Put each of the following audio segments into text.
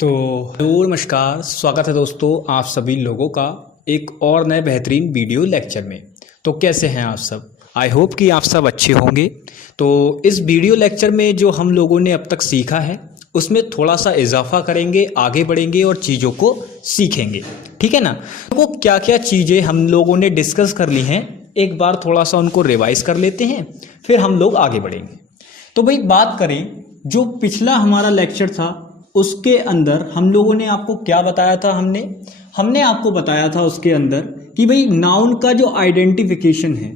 तो हेलो नमस्कार, स्वागत है दोस्तों आप सभी लोगों का एक और नए बेहतरीन वीडियो लेक्चर में। तो कैसे हैं आप सब? आई होप कि आप सब अच्छे होंगे। तो इस वीडियो लेक्चर में जो हम लोगों ने अब तक सीखा है उसमें थोड़ा सा इजाफा करेंगे, आगे बढ़ेंगे और चीज़ों को सीखेंगे, ठीक है ना। वो क्या क्या चीज़ें हम लोगों ने डिस्कस कर ली हैं, एक बार थोड़ा सा उनको रिवाइज कर लेते हैं, फिर हम लोग आगे बढ़ेंगे। तो भाई बात करें, जो पिछला हमारा लेक्चर था उसके अंदर हम लोगों ने आपको क्या बताया था। हमने आपको बताया था उसके अंदर कि भाई नाउन का जो आइडेंटिफिकेशन है,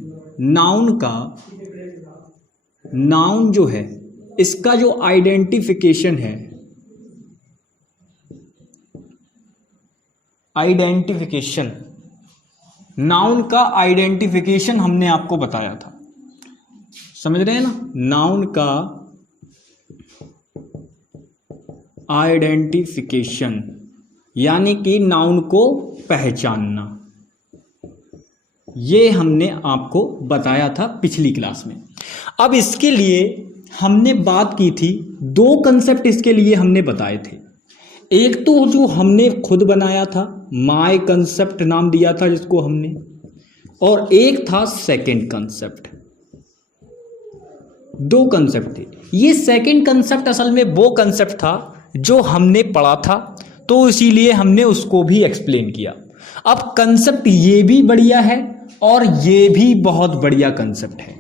नाउन जो है इसका जो आइडेंटिफिकेशन है, नाउन का आइडेंटिफिकेशन हमने आपको बताया था। समझ रहे हैं ना, नाउन का आइडेंटिफिकेशन यानी कि नाउन को पहचानना, ये हमने आपको बताया था पिछली क्लास में। अब इसके लिए हमने बात की थी, दो कंसेप्ट इसके लिए हमने बताए थे। एक तो जो हमने खुद बनाया था, माय कंसेप्ट नाम दिया था जिसको हमने, और एक था सेकंड कंसेप्ट। दो कंसेप्ट थे। ये सेकंड कंसेप्ट असल में वो कंसेप्ट था जो हमने पढ़ा था, तो इसीलिए हमने उसको भी एक्सप्लेन किया। अब कंसेप्ट ये भी बढ़िया है और ये भी बहुत बढ़िया कंसेप्ट है।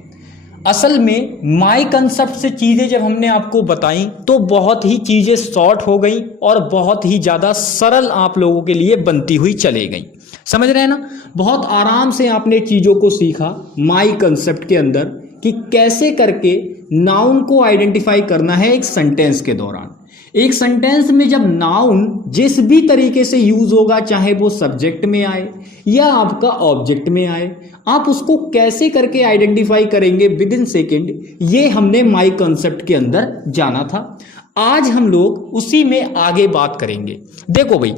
असल में माय कंसेप्ट से चीज़ें जब हमने आपको बताई तो बहुत ही चीज़ें शॉर्ट हो गई और बहुत ही ज़्यादा सरल आप लोगों के लिए बनती हुई चले गई। समझ रहे हैं ना, बहुत आराम से आपने चीज़ों को सीखा माय कंसेप्ट के अंदर कि कैसे करके नाउन को आइडेंटिफाई करना है एक सेंटेंस के दौरान। एक सेंटेंस में जब नाउन जिस भी तरीके से यूज होगा, चाहे वो सब्जेक्ट में आए या आपका ऑब्जेक्ट में आए, आप उसको कैसे करके आइडेंटिफाई करेंगे विद इन सेकेंड, ये हमने माय कंसेप्ट के अंदर जाना था। आज हम लोग उसी में आगे बात करेंगे। देखो भाई,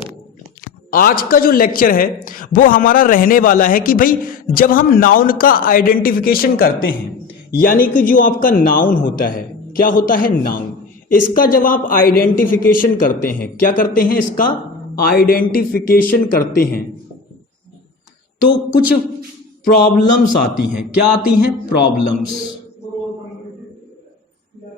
आज का जो लेक्चर है वो हमारा रहने वाला है कि भाई जब हम नाउन का आइडेंटिफिकेशन करते हैं, यानी कि जो आपका नाउन होता है, क्या होता है नाउन, इसका जब आप आइडेंटिफिकेशन करते हैं, क्या करते हैं, इसका आइडेंटिफिकेशन करते हैं, तो कुछ प्रॉब्लम्स आती हैं। क्या आती हैं? प्रॉब्लम्स।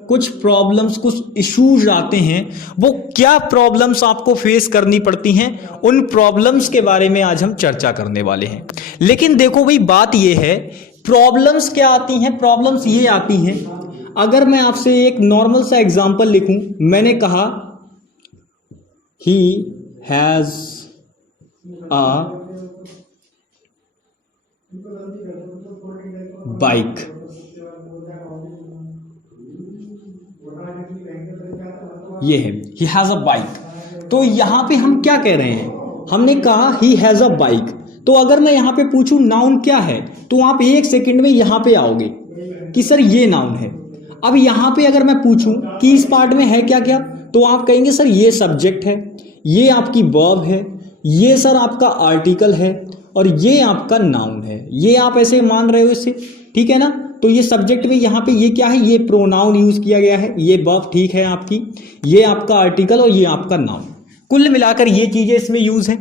कुछ इश्यूज आते हैं। वो क्या प्रॉब्लम्स आपको फेस करनी पड़ती हैं, उन प्रॉब्लम्स के बारे में आज हम चर्चा करने वाले हैं। लेकिन देखो भाई, बात ये है, प्रॉब्लम्स क्या आती हैं? प्रॉब्लम्स ये आती हैं, अगर मैं आपसे एक नॉर्मल सा एग्जांपल लिखूं, मैंने कहा ही हैज अ बाइक। ये है ही हैज अ बाइक। तो यहां पे हम क्या कह रहे हैं? हमने कहा ही हैज अ बाइक। तो अगर मैं यहां पे पूछूं नाउन क्या है, तो आप एक सेकंड में यहां पे आओगे कि सर ये नाउन है। अब यहां पे अगर मैं पूछूं कि इस पार्ट में है क्या क्या, तो आप कहेंगे सर ये सब्जेक्ट है, ये आपकी वर्ब है, ये सर आपका आर्टिकल है, और ये आपका नाउन है। ये आप ऐसे मान रहे हो इससे, ठीक है ना। तो ये सब्जेक्ट में यहाँ पे ये क्या है, ये प्रोनाउन यूज किया गया है, ये वर्ब ठीक है आपकी, ये आपका आर्टिकल और ये आपका नाउन, कुल मिलाकर ये चीजें इसमें यूज हैं।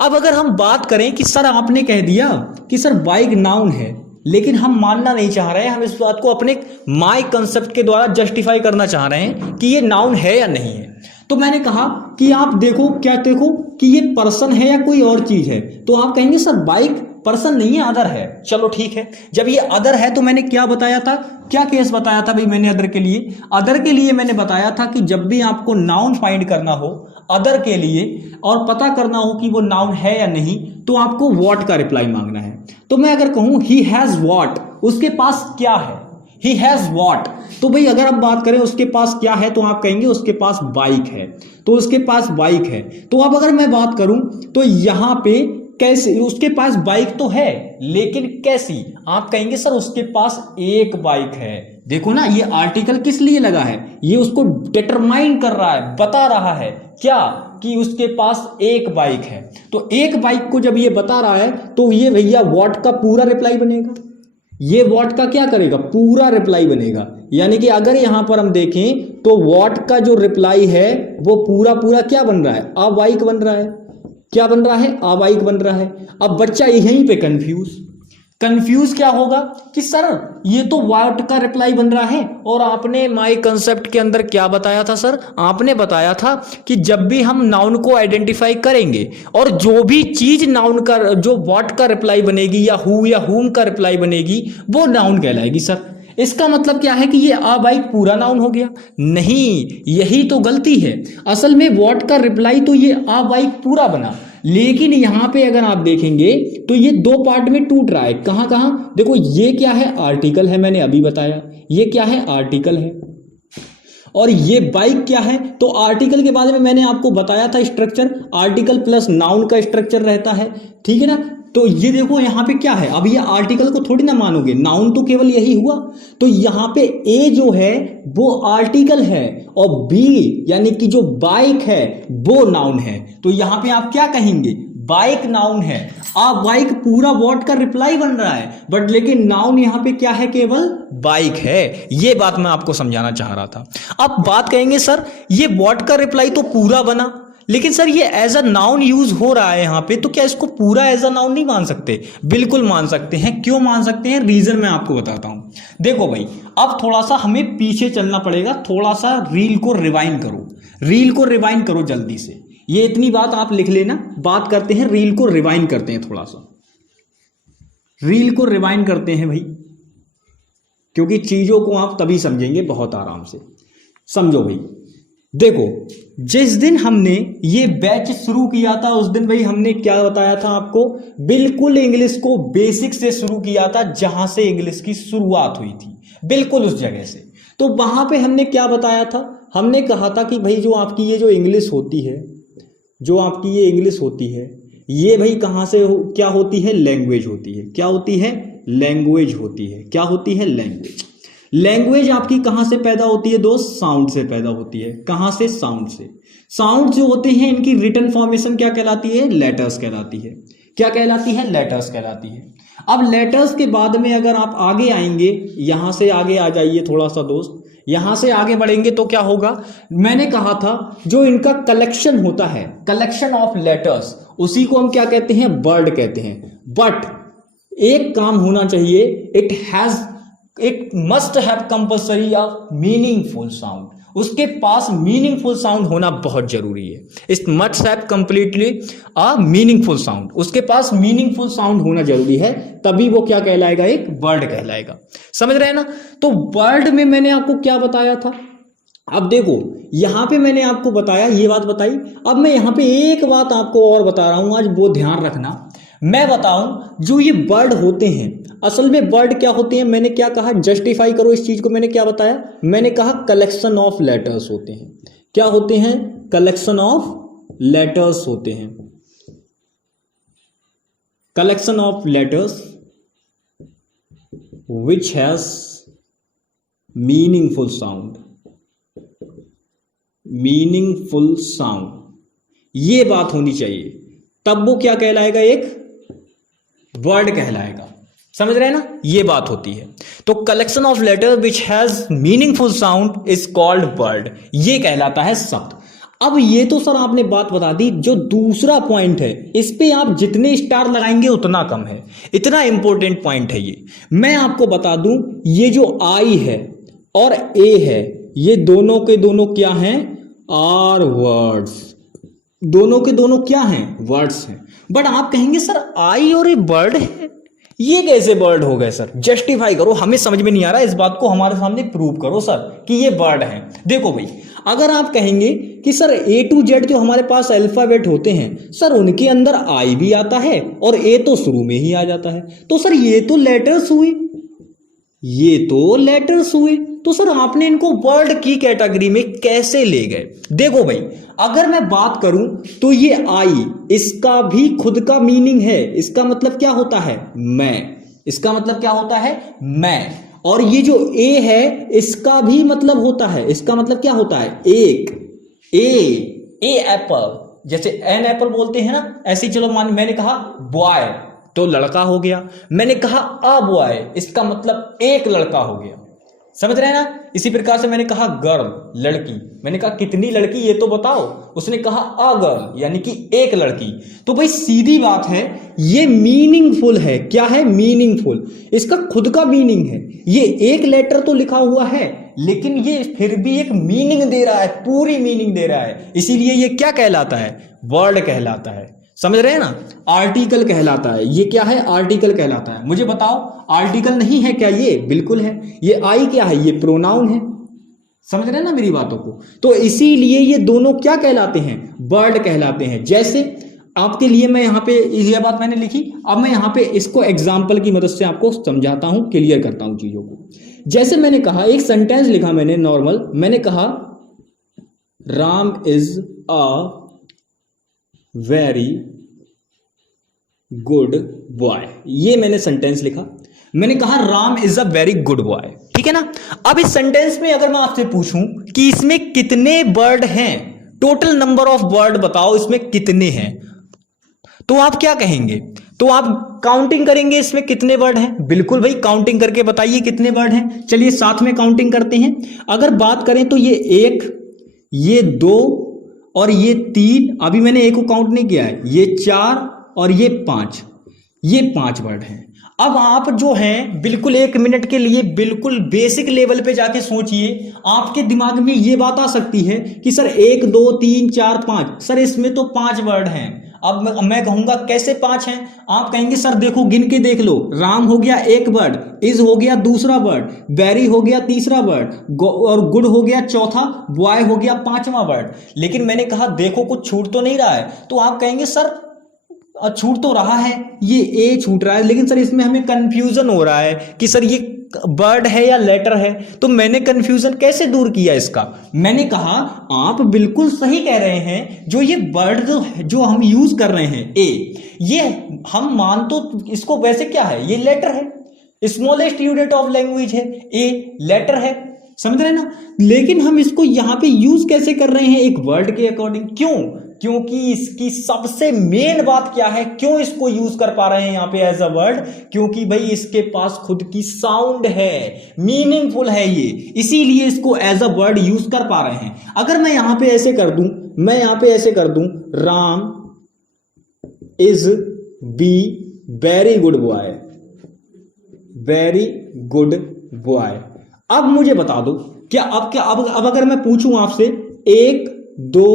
अब अगर हम बात करें कि सर आपने कह दिया कि सर बाइक नाउन है, लेकिन हम मानना नहीं चाह रहे हैं, हम इस बात को अपने माय कंसेप्ट के द्वारा जस्टिफाई करना चाह रहे हैं कि ये नाउन है या नहीं है। तो मैंने कहा कि आप देखो, क्या देखो कि ये पर्सन है या कोई और चीज है, तो आप कहेंगे सर बाइक पर्सन नहीं है, अदर है। चलो ठीक है, जब ये अदर है तो मैंने क्या बताया था, क्या केस बताया था भाई मैंने अदर के लिए? अदर के लिए मैंने बताया था कि जब भी आपको नाउन फाइंड करना हो अदर के लिए और पता करना हो कि वो नाउन है या नहीं, तो आपको व्हाट का रिप्लाई मांगना है। तो मैं अगर कहूं ही हैज व्हाट, उसके पास क्या है, ही हैज व्हाट, तो भाई अगर आप बात करें उसके पास क्या है, तो आप कहेंगे उसके पास बाइक है, तो उसके पास बाइक है। तो अब अगर मैं बात करूं तो यहां पे कैसे, उसके पास बाइक तो है लेकिन कैसी, आप कहेंगे सर उसके पास एक बाइक है। देखो ना, ये आर्टिकल किस लिए लगा है, ये उसको डिटरमाइन कर रहा है, बता रहा है क्या, कि उसके पास एक बाइक है। तो एक बाइक को जब ये बता रहा है तो ये भैया व्हाट का पूरा रिप्लाई बनेगा। ये व्हाट का क्या करेगा, पूरा रिप्लाई बनेगा। यानी कि अगर यहां पर हम देखें तो व्हाट का जो रिप्लाई है वो पूरा पूरा क्या बन रहा है, अवाइक बन रहा है। क्या बन रहा है, अवाइक बन रहा है। अब बच्चा यहीं पे कंफ्यूज क्या होगा कि सर ये तो व्हाट का रिप्लाई बन रहा है, और आपने माय कंसेप्ट के अंदर क्या बताया था सर, आपने बताया था कि जब भी हम नाउन को आइडेंटिफाई करेंगे और जो भी चीज नाउन का जो व्हाट का रिप्लाई बनेगी या हु या हुम का रिप्लाई बनेगी वो नाउन कहलाएगी। सर इसका मतलब क्या है कि ये अवाइक पूरा नाउन हो गया? नहीं, यही तो गलती है। असल में व्हाट का रिप्लाई तो ये अवाइक पूरा बना, लेकिन यहां पे अगर आप देखेंगे तो ये दो पार्ट में टूट रहा है। कहां कहां देखो, ये क्या है, आर्टिकल है, मैंने अभी बताया। ये क्या है, आर्टिकल है। और ये बाइक क्या है, तो आर्टिकल के बारे में मैंने आपको बताया था स्ट्रक्चर, आर्टिकल प्लस नाउन का स्ट्रक्चर रहता है, ठीक है ना। तो ये देखो यहाँ पे क्या है, अब ये आर्टिकल को थोड़ी ना मानोगे, नाउन तो केवल यही हुआ। तो यहाँ पे ए जो है वो आर्टिकल है और बी यानी कि जो बाइक है वो नाउन है। तो यहाँ पे आप क्या कहेंगे, बाइक नाउन है, आप बाइक पूरा व्हाट का रिप्लाई बन रहा है, बट लेकिन नाउन यहाँ पे क्या है, केवल बाइक है। ये बात मैं आपको समझाना चाह रहा था। आप बात कहेंगे सर ये व्हाट का रिप्लाई तो पूरा बना, लेकिन सर ये एज अ नाउन यूज हो रहा है यहाँ पे, तो क्या इसको पूरा एज अ नाउन नहीं मान सकते? बिल्कुल मान सकते हैं। क्यों मान सकते हैं, रीजन मैं आपको बताता हूं। देखो भाई, अब थोड़ा सा हमें पीछे चलना पड़ेगा, थोड़ा सा रील को रिवाइंड करो जल्दी से। ये इतनी बात आप लिख लेना, बात करते हैं रील को रिवाइंड करते हैं, थोड़ा सा रील को रिवाइंड करते हैं भाई, क्योंकि चीजों को आप तभी समझेंगे बहुत आराम से। समझो भाई, देखो जिस दिन हमने ये बैच शुरू किया था उस दिन भाई हमने क्या बताया था आपको, बिल्कुल इंग्लिश को बेसिक से शुरू किया था, जहां से इंग्लिश की शुरुआत हुई थी, बिल्कुल उस जगह से। तो वहां पे हमने क्या बताया था, हमने कहा था कि भाई जो आपकी ये जो इंग्लिश होती है, ये भाई कहां से क्या होती है, लैंग्वेज होती है। क्या होती है, लैंग्वेज होती है। क्या होती है, लैंग्वेज आपकी कहां से पैदा होती है दोस्त, साउंड से पैदा होती है। कहां से, साउंड से। साउंड जो होते हैं इनकी रिटन फॉर्मेशन क्या कहलाती है, लेटर्स कहलाती है। क्या कहलाती है, लेटर्स कहलाती है। अब लेटर्स के बाद में अगर आप आगे आएंगे, यहां से आगे आ जाइए थोड़ा सा दोस्त, यहां से आगे बढ़ेंगे तो क्या होगा, मैंने कहा था जो इनका कलेक्शन होता है, कलेक्शन ऑफ लेटर्स, उसी को हम क्या कहते हैं, वर्ड कहते हैं। बट एक काम होना चाहिए, it must have compulsory a meaningful sound, उसके पास मीनिंगफुल साउंड होना बहुत जरूरी है। It must have completely a meaningful sound, उसके पास मीनिंगफुल साउंड होना जरूरी है, तभी वो क्या कहलाएगा, एक वर्ड कहलाएगा। समझ रहे हैं ना। तो वर्ड में मैंने आपको क्या बताया था, अब देखो यहां पे मैंने आपको बताया, ये बात बताई। अब मैं यहां पे एक बात आपको और बता रहा हूं आज, वो ध्यान रखना। मैं बताऊं जो ये वर्ड होते हैं, असल में वर्ड क्या होते हैं, मैंने क्या कहा, जस्टिफाई करो इस चीज को। मैंने क्या बताया, मैंने कहा कलेक्शन ऑफ लेटर्स होते हैं। क्या होते हैं, कलेक्शन ऑफ लेटर्स होते हैं। Collection of letters which has meaningful sound, meaningful sound, ये बात होनी चाहिए, तब वो क्या कहलाएगा, एक वर्ड कहलाएगा। समझ रहे हैं ना, ये बात होती है। तो collection of letter which has meaningful sound is called word, ये कहलाता है शब्द। अब ये तो सर आपने बात बता दी, जो दूसरा पॉइंट है इस पे आप जितने स्टार लगाएंगे उतना कम है, इतना इंपॉर्टेंट पॉइंट है ये। मैं आपको बता दूं, ये जो आई है और ए है, ये दोनों के दोनों क्या हैं, आर वर्ड्स, दोनों के दोनों क्या हैं, वर्ड्स हैं। बट आप कहेंगे सर आई और ए वर्ड है, ये कैसे वर्ड हो गए सर, जस्टिफाई करो, हमें समझ में नहीं आ रहा, इस बात को हमारे सामने प्रूव करो सर कि ये वर्ड है। देखो भाई, अगर आप कहेंगे कि सर ए टू जेड जो हमारे पास अल्फाबेट होते हैं सर, उनके अंदर आई भी आता है और ए तो शुरू में ही आ जाता है, तो सर ये तो लेटर्स हुए, ये तो लेटर्स हुए, तो सर आपने इनको वर्ड की कैटेगरी में कैसे ले गए। देखो भाई, अगर मैं बात करूं तो ये आई, इसका भी खुद का मीनिंग है, इसका मतलब क्या होता है, मैं, इसका मतलब क्या होता है, मैं। और ये जो ए है इसका भी मतलब होता है, इसका मतलब क्या होता है, एक। ए एप्पल, जैसे एन एप्पल बोलते हैं ना, ऐसे चलो मान मैंने कहा बॉय, तो लड़का हो गया। मैंने कहा अ बॉय, इसका मतलब एक लड़का हो गया, समझ रहे हैं ना। इसी प्रकार से मैंने कहा गर्ल, लड़की, मैंने कहा कितनी लड़की ये तो बताओ, उसने कहा अ गर्ल यानी कि एक लड़की। तो भाई सीधी बात है, ये मीनिंगफुल है। क्या है? मीनिंगफुल। इसका खुद का मीनिंग है। ये एक लेटर तो लिखा हुआ है लेकिन ये फिर भी एक मीनिंग दे रहा है, पूरी मीनिंग दे रहा है। इसीलिए ये क्या कहलाता है? वर्ड कहलाता है। समझ रहे हैं ना? आर्टिकल कहलाता है। ये क्या है? आर्टिकल कहलाता है। मुझे बताओ, आर्टिकल नहीं है क्या ये? बिल्कुल है। ये आई क्या है? ये प्रोनाउन है। समझ रहे हैं ना मेरी बातों को? तो इसीलिए ये दोनों क्या कहलाते हैं? वर्ड कहलाते हैं। जैसे आपके लिए मैं यहां पे ये बात मैंने लिखी, अब मैं यहां पे इसको एग्जाम्पल की मदद से आपको समझाता हूं, क्लियर करता हूं चीजों को। जैसे मैंने कहा, एक सेंटेंस लिखा मैंने नॉर्मल, मैंने कहा Ram is a very good boy. ये मैंने सेंटेंस लिखा, मैंने कहा Ram is a very good boy, ठीक है ना। अब इस सेंटेंस में अगर मैं आपसे पूछूं कि इसमें कितने वर्ड हैं, टोटल नंबर ऑफ वर्ड बताओ इसमें कितने हैं, तो आप क्या कहेंगे? तो आप काउंटिंग करेंगे इसमें कितने वर्ड हैं? बिल्कुल भाई, काउंटिंग करके बताइए कितने वर्ड हैं। चलिए साथ में काउंटिंग करते हैं। अगर बात करें तो ये 1, ये 2 और ये 3, अभी मैंने एक को काउंट नहीं किया है, ये 4 और ये 5, ये 5 वर्ड हैं। अब आप जो हैं बिल्कुल 1 मिनट के लिए बिल्कुल बेसिक लेवल पे जाके सोचिए, आपके दिमाग में ये बात आ सकती है कि सर 1 2 3 4 5, सर इसमें तो 5 वर्ड हैं। अब मैं कहूंगा कैसे 5 हैं? आप कहेंगे सर देखो गिन के देख लो, राम हो गया एक वर्ड, इज हो गया दूसरा वर्ड, वेरी हो गया तीसरा वर्ड, और गुड हो गया चौथा, बॉय हो गया 5वां वर्ड। लेकिन मैंने कहा देखो कुछ छूट तो नहीं रहा है, तो आप कहेंगे सर छूट तो रहा है, ये ए छूट रहा है, लेकिन सर इसमें हमें कंफ्यूजन हो रहा है कि सर ये वर्ड है या लेटर है। तो मैंने कंफ्यूजन कैसे दूर किया इसका? मैंने कहा आप बिल्कुल सही कह रहे हैं, जो ये वर्ड जो हम यूज कर रहे हैं ए, ये हम मान तो इसको वैसे क्या है, ये लेटर है, स्मॉलेस्ट यूनिट ऑफ लैंग्वेज है, ए लेटर है, समझ रहे हैं ना। लेकिन हम इसको यहां पे यूज कैसे कर रहे हैं? एक वर्ड के अकॉर्डिंग। क्यों? क्योंकि इसकी सबसे मेन बात क्या है, क्यों इसको यूज कर पा रहे हैं यहां पे एज अ वर्ड? क्योंकि भाई इसके पास खुद की साउंड है, मीनिंगफुल है ये, इसीलिए इसको एज अ वर्ड यूज कर पा रहे हैं। अगर मैं यहां पे ऐसे कर दूं, मैं यहां पे ऐसे कर दूं, Ram is be very good boy, very good boy. अब मुझे बता दो, अब अगर मैं पूछूं आपसे 1 2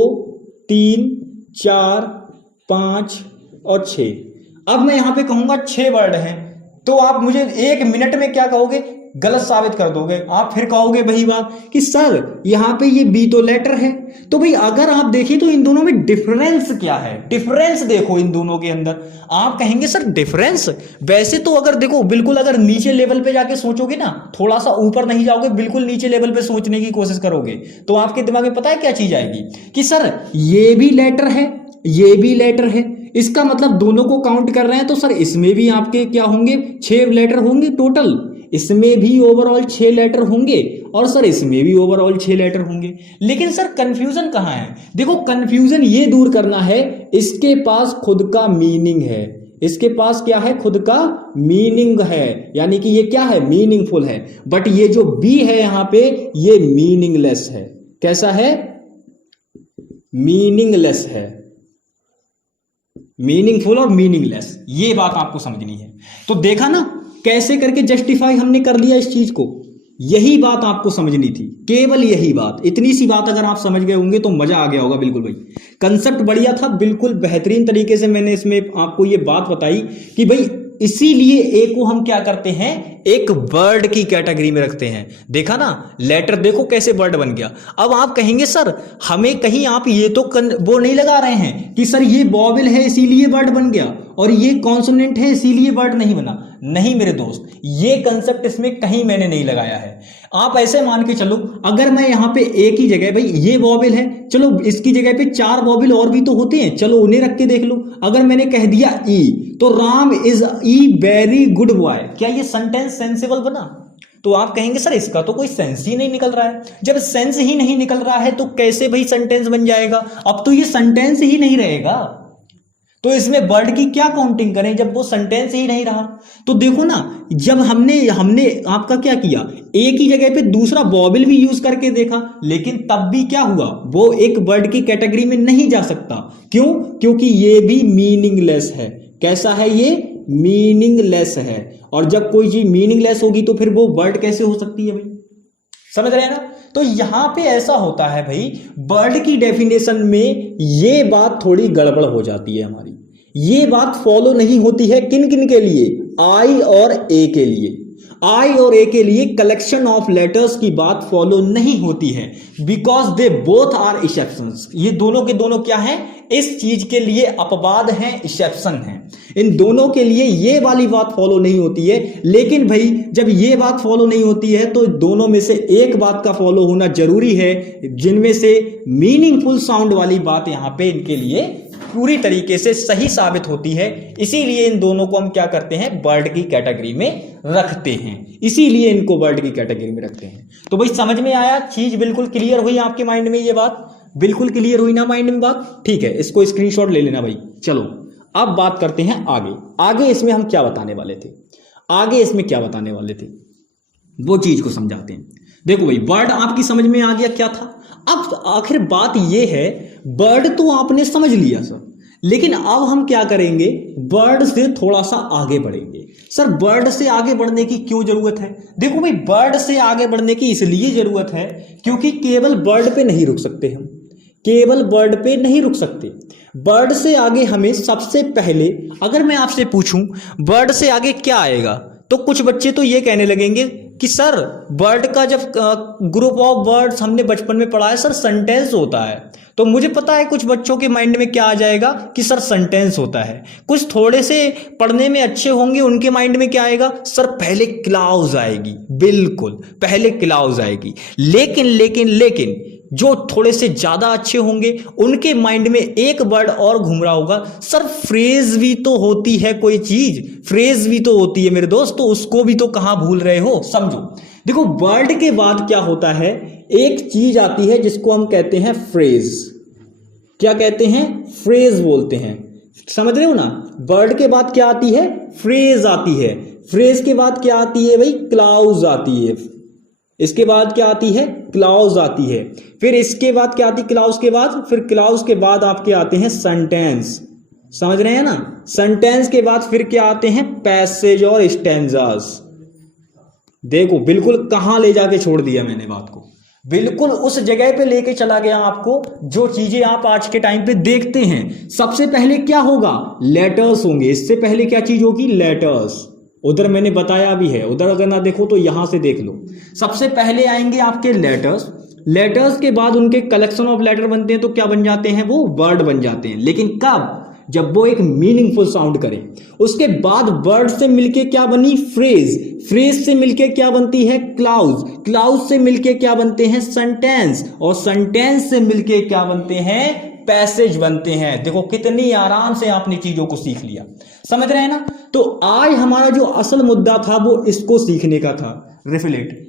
3 4 5 और 6, अब मैं यहां पे कहूंगा 6 वर्ड हैं, तो आप मुझे 1 मिनट में क्या कहोगे? गलत साबित कर दोगे। आप फिर कहोगे वही बात कि सर यहां पे ये बी तो लेटर है। तो भाई अगर आप देखिए तो इन दोनों में डिफरेंस क्या है? डिफरेंस देखो इन दोनों के अंदर। आप कहेंगे सर डिफरेंस, वैसे तो अगर देखो बिल्कुल अगर नीचे लेवल पे जाके सोचोगे ना, थोड़ा सा ऊपर नहीं जाओगे, बिल्कुल नीचे लेवल पे सोचने की कोशिश करोगे, तो आपके दिमाग में पता है क्या चीज आएगी कि सर ये भी लेटर है, ये भी लेटर है, इसका मतलब दोनों को काउंट कर रहे हैं, तो सर इसमें भी आपके क्या होंगे? 6 लेटर होंगे टोटल, इसमें भी ओवरऑल 6 लेटर होंगे, और सर इसमें भी ओवरऑल 6 लेटर होंगे। लेकिन सर कंफ्यूजन कहां है? देखो कंफ्यूजन ये दूर करना है, इसके पास खुद का मीनिंग है, इसके पास क्या है? खुद का मीनिंग है, यानी कि ये क्या है? मीनिंगफुल है। बट ये जो बी है यहां पे, ये मीनिंगलेस है। कैसा है? मीनिंगलेस है। मीनिंगफुल और मीनिंगलेस, ये बात आपको समझनी है। तो देखा ना कैसे करके जस्टिफाई हमने कर लिया इस चीज को। यही बात आपको समझनी थी, केवल यही बात। इतनी सी बात अगर आप समझ गए होंगे तो मजा आ गया होगा। बिल्कुल भाई, कंसेप्ट बढ़िया था, बिल्कुल बेहतरीन तरीके से मैंने इसमें आपको ये बात बताई कि भाई इसीलिए ए को हम क्या करते हैं? एक वर्ड की कैटेगरी में रखते हैं। देखा ना, लेटर देखो कैसे वर्ड बन गया। अब आप कहेंगे सर हमें कहीं आप ये तो वो नहीं लगा रहे हैं कि सर ये वॉवेल है इसीलिए वर्ड बन गया और ये कॉन्सोनेंट है इसीलिए वर्ड नहीं बना। नहीं मेरे दोस्त, ये कंसेप्ट इसमें कहीं मैंने नहीं लगाया है। आप ऐसे मान के चलो, अगर मैं यहां पे एक ही जगह, भाई ये वॉवेल है, चलो इसकी जगह पे 4 वॉवेल और भी तो होते हैं, चलो उन्हें रख के देख लो। अगर मैंने कह दिया ई, तो Ram is E very good boy, क्या ये सेंटेंस सेंसिबल बना? तो आप कहेंगे सर इसका तो कोई सेंस ही नहीं निकल रहा है। जब सेंस ही नहीं निकल रहा है तो कैसे भाई सेंटेंस बन जाएगा? अब तो ये सेंटेंस ही नहीं रहेगा। तो इसमें वर्ड की क्या काउंटिंग करें जब वो सेंटेंस ही नहीं रहा। तो देखो ना, जब हमने आपका क्या किया, एक ही जगह पे दूसरा वॉवेल भी यूज करके देखा, लेकिन तब भी क्या हुआ, वो एक वर्ड की कैटेगरी में नहीं जा सकता। क्यों? क्योंकि ये भी मीनिंगलेस है। कैसा है ये? मीनिंगलेस है। और जब कोई चीज मीनिंगलेस होगी तो फिर वो वर्ड कैसे हो सकती है भाई? समझ रहे हैं ना? तो यहां पे ऐसा होता है भाई, वर्ड की डेफिनेशन में ये बात थोड़ी गड़बड़ हो जाती है हमारी। ये बात फॉलो नहीं होती है किन किन के लिए? आई और ए के लिए। आई और ए के लिए कलेक्शन ऑफ लेटर्स की बात फॉलो नहीं होती है, because they both are exceptions. ये दोनों के दोनों क्या हैं? इस चीज के लिए अपवाद हैं, एक्सेप्शन हैं। इन दोनों के लिए ये वाली बात फॉलो नहीं होती है। लेकिन भाई जब ये बात फॉलो नहीं होती है तो दोनों में से एक बात का फॉलो होना जरूरी है, जिनमें से मीनिंगफुल साउंड वाली बात यहां पे इनके लिए पूरी तरीके से सही साबित होती है। इसीलिए इन दोनों को हम क्या करते हैं? वर्ड की कैटेगरी में रखते हैं। इसीलिए इनको वर्ड की कैटेगरी में रखते हैं। तो भाई समझ में आया? चीज बिल्कुल क्लियर हुई आपके माइंड में? ये बात बिल्कुल क्लियर हुई ना माइंड में बात? ठीक है, इसको स्क्रीनशॉट ले लेना भाई। चलो अब बात करते हैं आगे इसमें हम क्या बताने वाले थे? आगे इसमें क्या बताने वाले थे वो चीज को समझाते हैं। देखो भाई, वर्ड आपकी समझ में आ गया क्या था। अब आखिर बात ये है, वर्ड तो आपने समझ लिया सर, लेकिन अब हम क्या करेंगे? वर्ड से थोड़ा सा आगे बढ़ेंगे। सर वर्ड से आगे बढ़ने की क्यों जरूरत है? देखो भाई, वर्ड से आगे बढ़ने की इसलिए जरूरत है क्योंकि केवल वर्ड पे नहीं रुक सकते हम, केवल वर्ड पे नहीं रुक सकते। वर्ड से आगे हमें सबसे पहले, अगर मैं आपसे पूछूं वर्ड से आगे क्या आएगा, तो कुछ बच्चे तो ये कहने लगेंगे कि सर वर्ड का जब ग्रुप ऑफ वर्ड्स हमने बचपन में पढ़ा है सर, सेंटेंस होता है। तो मुझे पता है कुछ बच्चों के माइंड में क्या आ जाएगा कि सर सेंटेंस होता है। कुछ थोड़े से पढ़ने में अच्छे होंगे, उनके माइंड में क्या आएगा? सर पहले क्लाउज आएगी। बिल्कुल, पहले क्लाउज आएगी। लेकिन जो थोड़े से ज्यादा अच्छे होंगे उनके माइंड में एक वर्ड और घूम रहा होगा, सर फ्रेज भी तो होती है, कोई चीज फ्रेज भी तो होती है मेरे दोस्त, तो उसको भी तो कहां भूल रहे हो? समझो, देखो वर्ड के बाद क्या होता है, एक चीज आती है जिसको हम कहते हैं फ्रेज। क्या कहते हैं? फ्रेज बोलते हैं। समझ रहे हो ना? वर्ड के बाद क्या आती है? फ्रेज आती है। फ्रेज के बाद क्या आती है भाई? क्लाउज आती है। इसके बाद क्या आती है? क्लाउज आती है। फिर इसके बाद क्या आती है? क्लाउज के बाद, फिर क्लाउज के बाद आपके आते हैं सेंटेंस। समझ रहे हैं ना? सेंटेंस के बाद फिर क्या आते हैं? पैसेज और स्टैंजास। देखो बिल्कुल कहां ले जाके छोड़ दिया मैंने बात को, बिल्कुल उस जगह पे लेके चला गया आपको जो चीजें आप आज के टाइम पे देखते हैं। सबसे पहले क्या होगा? लेटर्स होंगे। इससे पहले क्या चीज होगी? लेटर्स। उधर मैंने बताया भी है, उधर अगर ना देखो तो यहां से देख लो। सबसे पहले आएंगे आपके लेटर्स। लेटर्स के बाद उनके कलेक्शन ऑफ लेटर बनते हैं, तो क्या बन जाते हैं? वो वर्ड बन जाते हैं। लेकिन कब? जब वो एक मीनिंगफुल साउंड करें। उसके बाद वर्ड से मिलके क्या बनी? फ्रेज। फ्रेज से मिलके क्या बनती है? क्लाउज। क्लाउज से मिलके क्या बनते हैं? सेंटेंस। और सेंटेंस से मिलके क्या बनते हैं? पैसेज बनते हैं। देखो कितनी आराम से आपने चीजों को सीख लिया। समझ रहे हैं ना? तो आज हमारा जो असल मुद्दा था वो इसको सीखने का था, रिफ्लेट।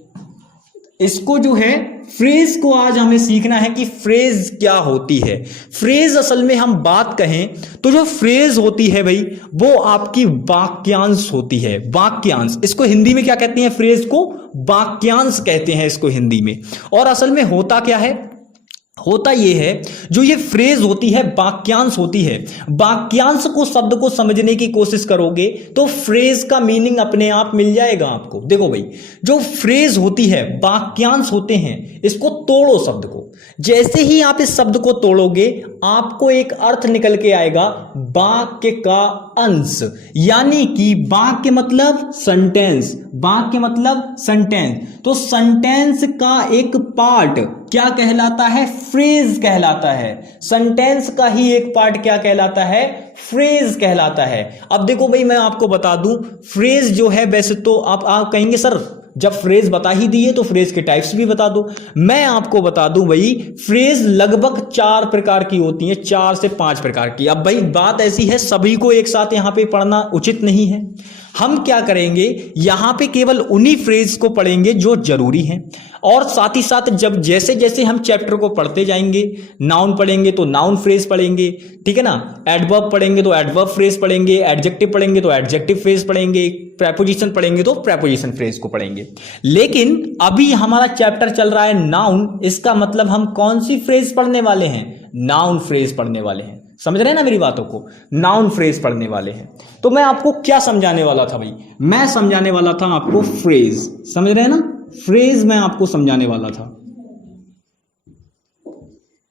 इसको जो है फ्रेज को आज हमें सीखना है कि फ्रेज क्या होती है। फ्रेज असल में हम बात कहें तो जो फ्रेज होती है भाई वो आपकी वाक्यांश होती है। वाक्यांश, इसको हिंदी में क्या कहते हैं? फ्रेज को वाक्यांश कहते हैं इसको हिंदी में। और असल में होता क्या है? होता यह है, जो ये फ्रेज होती है वाक्यांश होती है। वाक्यांश को, शब्द को समझने की कोशिश करोगे तो फ्रेज का मीनिंग अपने आप मिल जाएगा आपको। देखो भाई, जो फ्रेज होती है वाक्यांश होते हैं, इसको तोड़ो शब्द को। जैसे ही आप इस शब्द को तोड़ोगे आपको एक अर्थ निकल के आएगा वाक्य का अंश। यानी कि वाक्य मतलब सेंटेंस, वाक्य मतलब सेंटेंस। तो सेंटेंस का एक पार्ट क्या कहलाता है? फ्रेज कहलाता है। सेंटेंस का ही एक पार्ट क्या कहलाता है? फ्रेज कहलाता है। अब देखो भाई, मैं आपको बता दूं, फ्रेज जो है वैसे तो आप कहेंगे सर जब फ्रेज बता ही दिए तो फ्रेज के टाइप्स भी बता दो। मैं आपको बता दूं भाई, फ्रेज लगभग 4 प्रकार की होती हैं, 4 से 5 प्रकार की। अब भाई बात ऐसी है, सभी को एक साथ यहां पे पढ़ना उचित नहीं है। हम क्या करेंगे, यहां पे केवल उन्हीं फ्रेज को पढ़ेंगे जो जरूरी हैं, और साथ ही साथ जब जैसे जैसे हम चैप्टर को पढ़ते जाएंगे, नाउन पढ़ेंगे तो नाउन फ्रेज पढ़ेंगे, ठीक है ना, एडवर्ब पढ़ेंगे तो एडवर्ब फ्रेज पढ़ेंगे, एडजेक्टिव पढ़ेंगे तो एडजेक्टिव फ्रेज पढ़ेंगे, प्रेपोजिशन पढ़ेंगे तो प्रेपोजिशन फ्रेज को पढ़ेंगे। लेकिन अभी हमारा चैप्टर चल रहा है नाउन, इसका मतलब हम कौन सी फ्रेज पढ़ने वाले हैं, नाउन फ्रेज पढ़ने वाले हैं। समझ रहे हैं ना मेरी बातों को, नाउन फ्रेज पढ़ने वाले हैं। तो मैं आपको क्या समझाने वाला था भाई, मैं समझाने वाला था आपको फ्रेज, समझ रहे हैं ना, फ्रेज मैं आपको समझाने वाला था,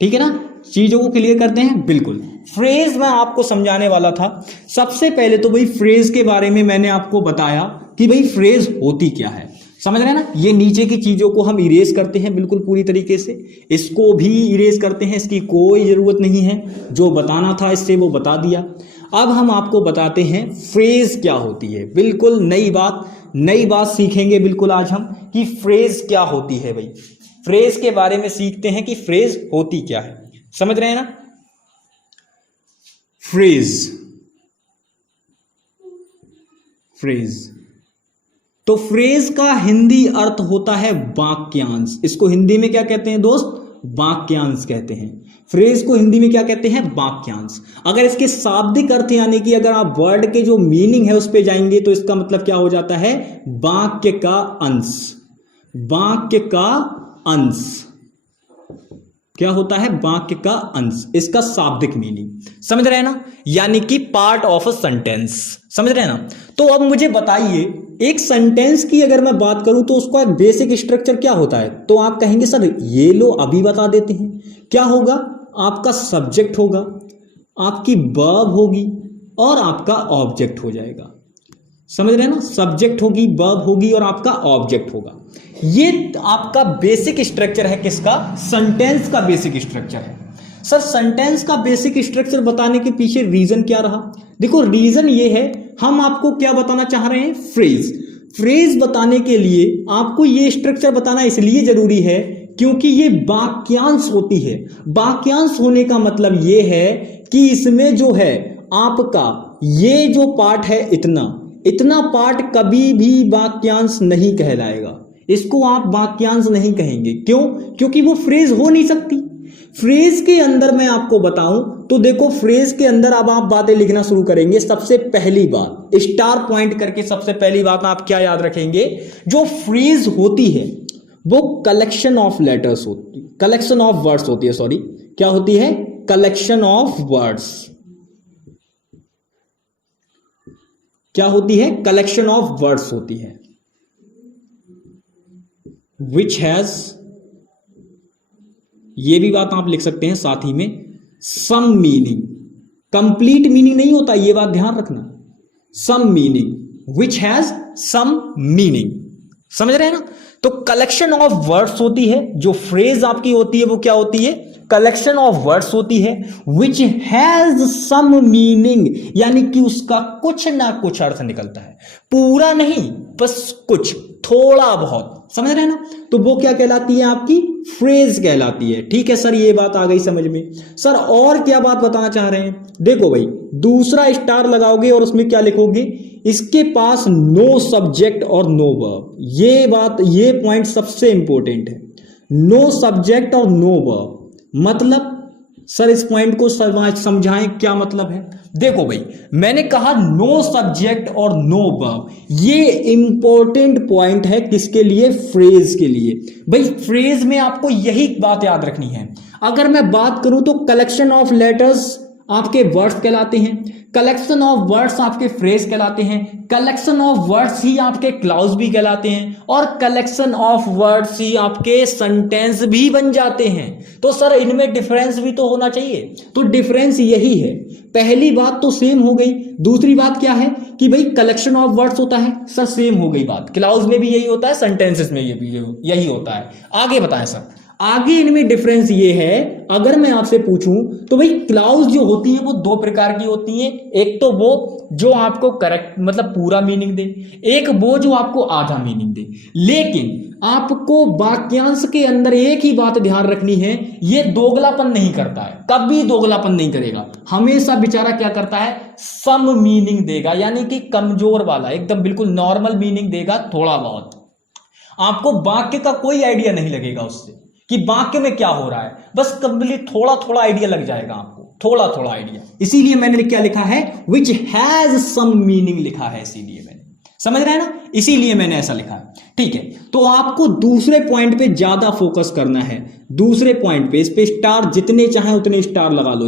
ठीक है ना, चीजों को क्लियर करते हैं, बिल्कुल फ्रेज मैं आपको समझाने वाला था। सबसे पहले तो भाई फ्रेज के बारे में मैंने आपको बताया कि भाई फ्रेज होती क्या है, समझ रहे हैं ना, ये नीचे की चीजों को हम इरेज करते हैं बिल्कुल पूरी तरीके से, इसको भी इरेज करते हैं, इसकी कोई जरूरत नहीं है, जो बताना था इससे वो बता दिया। अब हम आपको बताते हैं फ्रेज क्या होती है, बिल्कुल नई बात सीखेंगे बिल्कुल आज हम कि फ्रेज क्या होती है। भाई फ्रेज के बारे में सीखते हैं कि फ्रेज होती क्या है, समझ रहे हैं ना। फ्रेज तो फ्रेज का हिंदी अर्थ होता है वाक्यांश। इसको हिंदी में क्या कहते हैं दोस्त, वाक्यांश कहते हैं। फ्रेज को हिंदी में क्या कहते हैं, वाक्यांश। अगर इसके शाब्दिक अर्थ यानी कि अगर आप वर्ड के जो मीनिंग है उस पे जाएंगे तो इसका मतलब क्या हो जाता है, वाक्य का अंश। वाक्य का अंश क्या होता है, वाक्य का अंश, इसका शाब्दिक मीनिंग, समझ रहे हैं ना, यानी कि पार्ट ऑफ अ सेंटेंस, समझ रहे हैं ना। तो अब मुझे बताइए एक सेंटेंस की अगर मैं बात करूं तो उसका बेसिक स्ट्रक्चर क्या होता है, तो आप कहेंगे सर ये लो अभी बता देते हैं। क्या होगा, आपका सब्जेक्ट होगा, आपकी वर्ब होगी और आपका ऑब्जेक्ट हो जाएगा, समझ रहे हैं ना, सब्जेक्ट होगी, वर्ब होगी और आपका ऑब्जेक्ट होगा। ये आपका बेसिक स्ट्रक्चर है, किसका, सेंटेंस का बेसिक स्ट्रक्चर है। सर सेंटेंस का बेसिक स्ट्रक्चर बताने के पीछे रीजन क्या रहा, देखो रीजन ये है, हम आपको क्या बताना चाह रहे हैं, फ्रेज बताने के लिए आपको ये स्ट्रक्चर बताना इसलिए जरूरी है क्योंकि ये वाक्यांश होती है। वाक्यांश होने का मतलब ये है कि इसमें जो है आपका ये जो पार्ट है, इतना पार्ट कभी भी वाक्यांश नहीं कहलाएगा, इसको आप वाक्यांश नहीं कहेंगे। क्यों, क्योंकि वो फ्रेज हो नहीं सकती। फ्रेज के अंदर मैं आपको बताऊं तो देखो, फ्रेज के अंदर अब आप बातें लिखना शुरू करेंगे। सबसे पहली बात स्टार पॉइंट करके सबसे पहली बात आप क्या याद रखेंगे, जो फ्रेज होती है वो कलेक्शन ऑफ लेटर्स होती, कलेक्शन ऑफ वर्ड्स होती है, सॉरी क्या होती है, कलेक्शन ऑफ वर्ड्स। क्या होती है, कलेक्शन ऑफ वर्ड्स होती है, विच हैज, ये भी बात आप लिख सकते हैं साथ ही में, सम मीनिंग, कंप्लीट मीनिंग नहीं होता, ये बात ध्यान रखना, some meaning, which has some meaning, समझ रहे हैं ना। तो कलेक्शन ऑफ वर्ड्स होती है, जो फ्रेज आपकी होती है वो क्या होती है, कलेक्शन ऑफ वर्ड्स होती है, विच हैज सम मीनिंग, यानी कि उसका कुछ ना कुछ अर्थ निकलता है, पूरा नहीं बस कुछ, थोड़ा बहुत, समझ रहे हैं ना। तो वो क्या कहलाती है, आपकी फ्रेज कहलाती है। ठीक है सर, ये बात आ गई समझ में। सर और क्या बात बताना चाह रहे हैं, देखो भाई दूसरा स्टार लगाओगे और उसमें क्या लिखोगे, इसके पास नो सब्जेक्ट और नो वर्ब। ये बात, ये पॉइंट सबसे इंपॉर्टेंट है, नो सब्जेक्ट और नो वर्ब। मतलब सर इस पॉइंट को समझाएं क्या मतलब है। देखो भाई मैंने कहा नो सब्जेक्ट और नो वर्ब, ये इंपॉर्टेंट पॉइंट है किसके लिए, फ्रेज के लिए। भाई फ्रेज में आपको यही बात याद रखनी है। अगर मैं बात करूं तो कलेक्शन ऑफ लेटर्स आपके वर्ड्स कहलाते हैं, कलेक्शन ऑफ वर्ड्स आपके फ्रेज कहलाते हैं, कलेक्शन ऑफ वर्ड्स ही आपके क्लाउज भी कहलाते हैं, और कलेक्शन ऑफ वर्ड्स ही आपके सेंटेंस भी बन जाते हैं। तो सर इनमें डिफरेंस भी तो होना चाहिए, तो डिफरेंस यही है। पहली बात तो सेम हो गई, दूसरी बात क्या है कि भाई कलेक्शन ऑफ वर्ड्स होता है, सर सेम हो गई बात, क्लाउज में भी यही होता है, सेंटेंसेस में ये भी यही होता है। आगे बताएं सर, आगे इनमें डिफरेंस ये है, अगर मैं आपसे पूछूं तो भाई क्लाउज जो होती है वो दो प्रकार की होती हैं। एक तो वो जो आपको करेक्ट मतलब पूरा मीनिंग दे, एक वो जो आपको आधा मीनिंग दे। लेकिन आपको वाक्यांश के अंदर एक ही बात ध्यान रखनी है, ये दोगलापन नहीं करता है, कभी दोगलापन नहीं करेगा। हमेशा बेचारा क्या करता है, सम मीनिंग देगा, यानी कि कमजोर वाला, एकदम बिल्कुल नॉर्मल मीनिंग देगा, थोड़ा बहुत। आपको वाक्य का कोई आइडिया नहीं लगेगा उससे कि वाक्य में क्या हो रहा है, बस कंप्लीट थोड़ा थोड़ा आइडिया लग जाएगा आपको, थोड़ा थोड़ा आइडिया। इसीलिए मैंने क्या लिखा है, विच हैज सम मीनिंग लिखा है, इसीलिए मैंने, समझ रहे हैं ना, इसीलिए मैंने ऐसा लिखा है। ठीक है, तो आपको दूसरे पॉइंट पे ज्यादा फोकस करना है, दूसरे पॉइंट पे। इस पे स्टार जितने चाहे उतने स्टार लगा लो,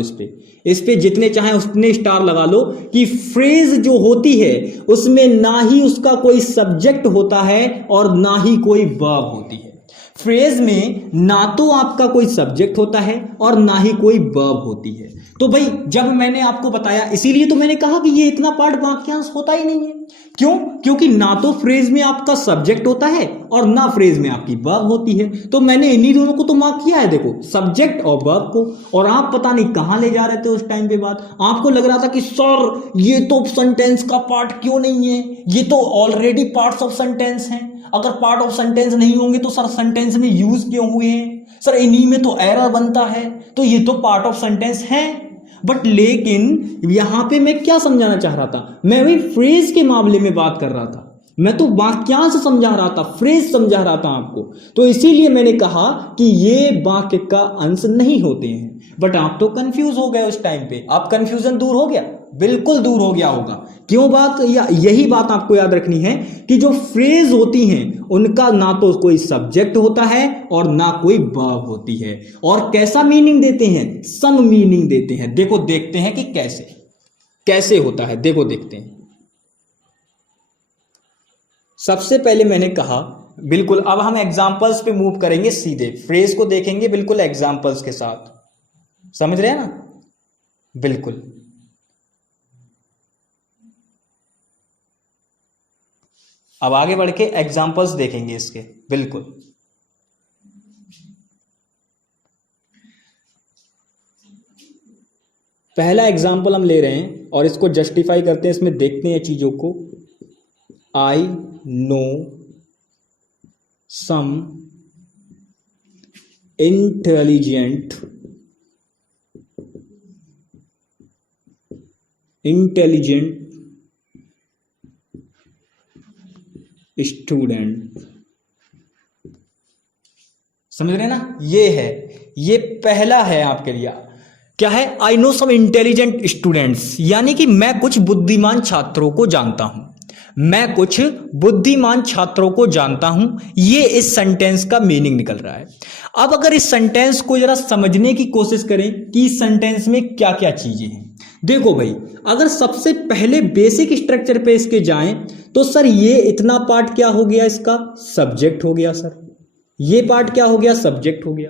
इस पे जितने चाहे उतने स्टार लगा लो कि फ्रेज जो होती है उसमें ना ही उसका कोई सब्जेक्ट होता है और ना ही कोई वर्ब होती है। फ्रेज में ना तो आपका कोई सब्जेक्ट होता है और ना ही कोई वर्ब होती है। तो भाई जब मैंने आपको बताया, इसीलिए तो मैंने कहा कि ये इतना पार्ट वाक्यांश होता ही नहीं है। क्यों? क्योंकि ना तो फ्रेज में आपका सब्जेक्ट होता है और ना फ्रेज में आपकी वर्ब होती है। तो मैंने इन्हीं दोनों को तो मार्क किया है, देखो, सब्जेक्ट और वर्ब को। और आप पता नहीं कहां ले जा रहे थे उस टाइम पे बात, आपको लग रहा था कि सर ये तो सेंटेंस का पार्ट क्यों नहीं है, ये तो ऑलरेडी पार्ट्स ऑफ सेंटेंस हैं। अगर पार्ट ऑफ सेंटेंस नहीं होंगे तो सर सेंटेंस में यूज क्यों हुए हैं, सर इन्हीं में तो एरर बनता है, तो ये तो पार्ट ऑफ सेंटेंस है। बट लेकिन यहां पे मैं क्या समझाना चाह रहा था, मैं वही फ्रेज के मामले में बात कर रहा था, मैं तो वाक्यांश समझा रहा था, फ्रेज समझा रहा था आपको। तो इसीलिए मैंने कहा कि ये वाक्य का अंश नहीं होते हैं। बट आप तो कंफ्यूज हो गए उस टाइम पे, आप कंफ्यूजन दूर हो गया, बिल्कुल दूर हो गया होगा। क्यों बात, या यही बात आपको याद रखनी है कि जो फ्रेज होती हैं उनका ना तो कोई सब्जेक्ट होता है और ना कोई वर्ब होती है। और कैसा मीनिंग देते हैं, सम मीनिंग देते हैं। देखो देखते हैं कि कैसे कैसे होता है, देखो देखते हैं। सबसे पहले मैंने कहा, बिल्कुल अब हम एग्जाम्पल्स पे मूव करेंगे, सीधे फ्रेज को देखेंगे बिल्कुल एग्जाम्पल्स के साथ, समझ रहे हैं ना, बिल्कुल। अब आगे बढ़ के एग्जाम्पल्स देखेंगे इसके, बिल्कुल। पहला एग्जाम्पल हम ले रहे हैं और इसको जस्टिफाई करते हैं, इसमें देखते हैं चीजों को। I know some intelligent student, समझ रहे हैं ना, ये है, ये पहला है आपके लिए। क्या है, I know some intelligent students, यानी कि मैं कुछ बुद्धिमान छात्रों को जानता हूं, मैं कुछ बुद्धिमान छात्रों को जानता हूं, ये इस सेंटेंस का मीनिंग निकल रहा है। अब अगर इस सेंटेंस को जरा समझने की कोशिश करें कि इस सेंटेंस में क्या क्या चीजें हैं। देखो भाई, अगर सबसे पहले बेसिक स्ट्रक्चर पे इसके जाएं तो सर ये इतना पार्ट क्या हो गया, इसका सब्जेक्ट हो गया सर, ये पार्ट क्या हो गया, सब्जेक्ट हो गया।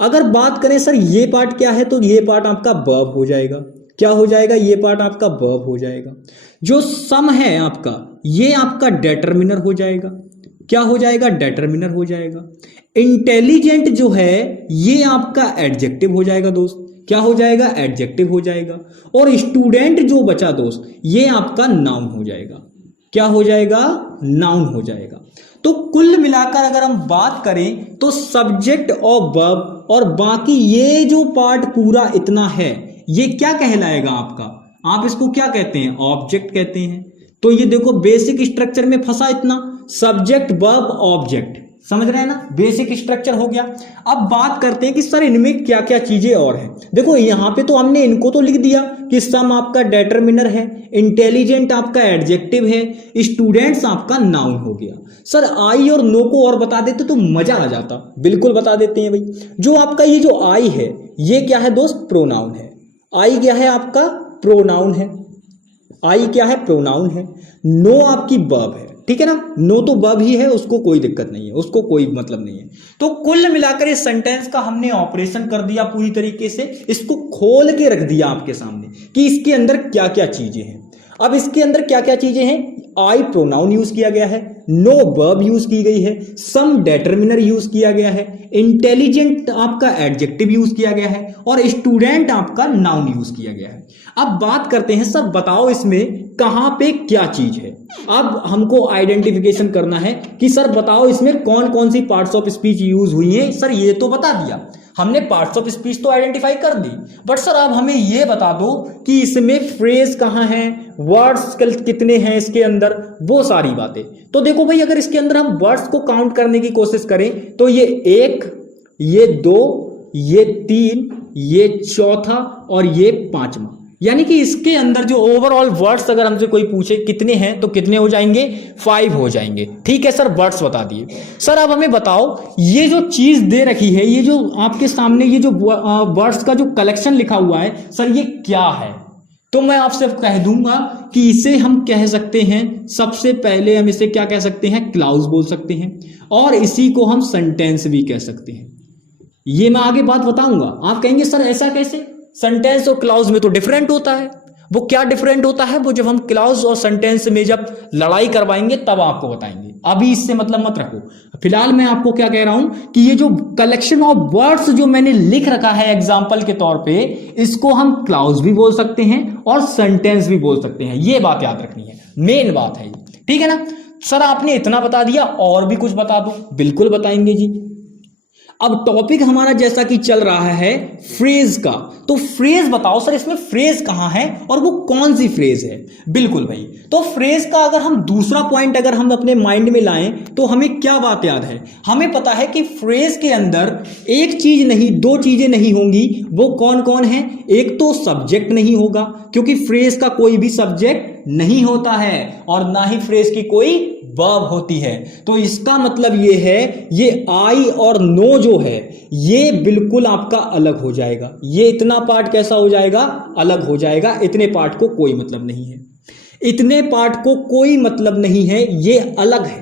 अगर बात करें सर ये पार्ट क्या है, तो ये पार्ट आपका वर्ब हो जाएगा। क्या हो जाएगा, ये पार्ट आपका वर्ब हो जाएगा। जो सम है आपका, ये आपका डेटरमिनर हो जाएगा। क्या हो जाएगा, डेटरमिनर हो जाएगा। इंटेलिजेंट जो है ये आपका एडजेक्टिव हो जाएगा दोस्त। क्या हो जाएगा, एडजेक्टिव हो जाएगा। और स्टूडेंट जो बचा दोस्त, ये आपका नाउन हो जाएगा। क्या हो जाएगा, नाउन हो जाएगा। तो कुल मिलाकर अगर हम बात करें तो सब्जेक्ट और वर्ब और बाकी ये जो पार्ट पूरा इतना है, ये क्या कहलाएगा आपका, आप इसको क्या कहते हैं, ऑब्जेक्ट कहते हैं। तो ये देखो बेसिक स्ट्रक्चर में फंसा इतना, सब्जेक्ट वर्ब ऑब्जेक्ट, समझ रहे हैं ना, बेसिक स्ट्रक्चर हो गया। अब बात करते हैं कि सर इनमें क्या क्या चीजें और हैं। देखो यहां पे तो हमने इनको तो लिख दिया कि सम आपका डेटरमिनर है, इंटेलिजेंट आपका एडजेक्टिव है, स्टूडेंट्स आपका नाउन हो गया। सर आई और नो को और बता देते तो मजा आ जाता, बिल्कुल बता देते हैं भाई। जो आपका ये जो आई है, ये क्या है दोस्त, प्रोनाउन है। आई क्या है आपका, प्रोनाउन है। आई क्या है, प्रोनाउन है। नो आपकी वर्ब है, ठीक है ना, नो तो वर्ब ही है, उसको कोई दिक्कत नहीं है, उसको कोई मतलब नहीं है। तो कुल मिलाकर इस सेंटेंस का हमने ऑपरेशन कर दिया पूरी तरीके से, इसको खोल के रख दिया आपके सामने कि इसके अंदर क्या क्या चीजें हैं। अब इसके अंदर क्या क्या चीजें हैं, आई प्रोनाउन यूज किया गया है, नो वर्ब यूज की गई है, सम डेटर्मिनर यूज किया गया है, इंटेलिजेंट आपका एडजेक्टिव यूज किया गया है और स्टूडेंट आपका नाउन यूज किया गया है। अब बात करते हैं सर बताओ इसमें कहां पे क्या चीज है। अब हमको आइडेंटिफिकेशन करना है कि सर बताओ इसमें कौन कौन सी पार्ट्स ऑफ स्पीच यूज हुई है। सर ये तो बता दिया हमने, पार्ट्स ऑफ स्पीच तो आइडेंटिफाई कर दी, बट सर अब हमें ये बता दो कि इसमें फ्रेज कहां है, वर्ड्स कितने हैं इसके अंदर, वो सारी बातें। तो देखो भाई अगर इसके अंदर हम वर्ड्स को काउंट करने की कोशिश करें तो ये 1, ये 2, ये 3, ये चौथा और ये 5वां, यानी कि इसके अंदर जो ओवरऑल वर्ड्स अगर हमसे कोई पूछे कितने हैं तो कितने हो जाएंगे, 5 हो जाएंगे। ठीक है सर, वर्ड्स बता दिए। सर अब हमें बताओ ये जो चीज दे रखी है, ये जो आपके सामने ये जो वर्ड्स का जो कलेक्शन लिखा हुआ है, सर ये क्या है। तो मैं आपसे कह दूंगा कि इसे हम कह सकते हैं, सबसे पहले हम इसे क्या कह सकते हैं, क्लाउज बोल सकते हैं, और इसी को हम सेंटेंस भी कह सकते हैं। ये मैं आगे बात बताऊंगा। आप कहेंगे सर ऐसा कैसे, सेंटेंस और क्लाउज में तो डिफरेंट होता है। वो क्या डिफरेंट होता है, वो जब हम क्लाउज और सेंटेंस में जब लड़ाई करवाएंगे तब आपको बताएंगे, अभी इससे मतलब मत रखो। फिलहाल मैं आपको क्या कह रहा हूं कि ये जो कलेक्शन ऑफ वर्ड्स जो मैंने लिख रखा है एग्जाम्पल के तौर पे, इसको हम क्लाउज भी बोल सकते हैं और सेंटेंस भी बोल सकते हैं। ये बात याद रखनी है, मेन बात है, ठीक है ना। सर आपने इतना बता दिया, और भी कुछ बता दो। बिल्कुल बताएंगे जी। अब टॉपिक हमारा जैसा कि चल रहा है फ्रेज का, तो फ्रेज बताओ सर इसमें फ्रेज कहां है और वो कौन सी फ्रेज है। बिल्कुल भाई, तो फ्रेज का अगर हम दूसरा पॉइंट अगर हम अपने माइंड में लाएं तो हमें क्या बात याद है, हमें पता है कि फ्रेज के अंदर एक चीज नहीं, दो चीजें नहीं होंगी। वो कौन कौन है, एक तो सब्जेक्ट नहीं होगा क्योंकि फ्रेज का कोई भी सब्जेक्ट नहीं होता है, और ना ही फ्रेज की कोई वर्ब होती है। तो इसका मतलब ये है, ये आई और नो जो है ये बिल्कुल आपका अलग हो जाएगा। ये इतना पार्ट कैसा हो जाएगा, अलग हो जाएगा। इतने पार्ट को कोई मतलब नहीं है, इतने पार्ट को कोई मतलब नहीं है, ये अलग है।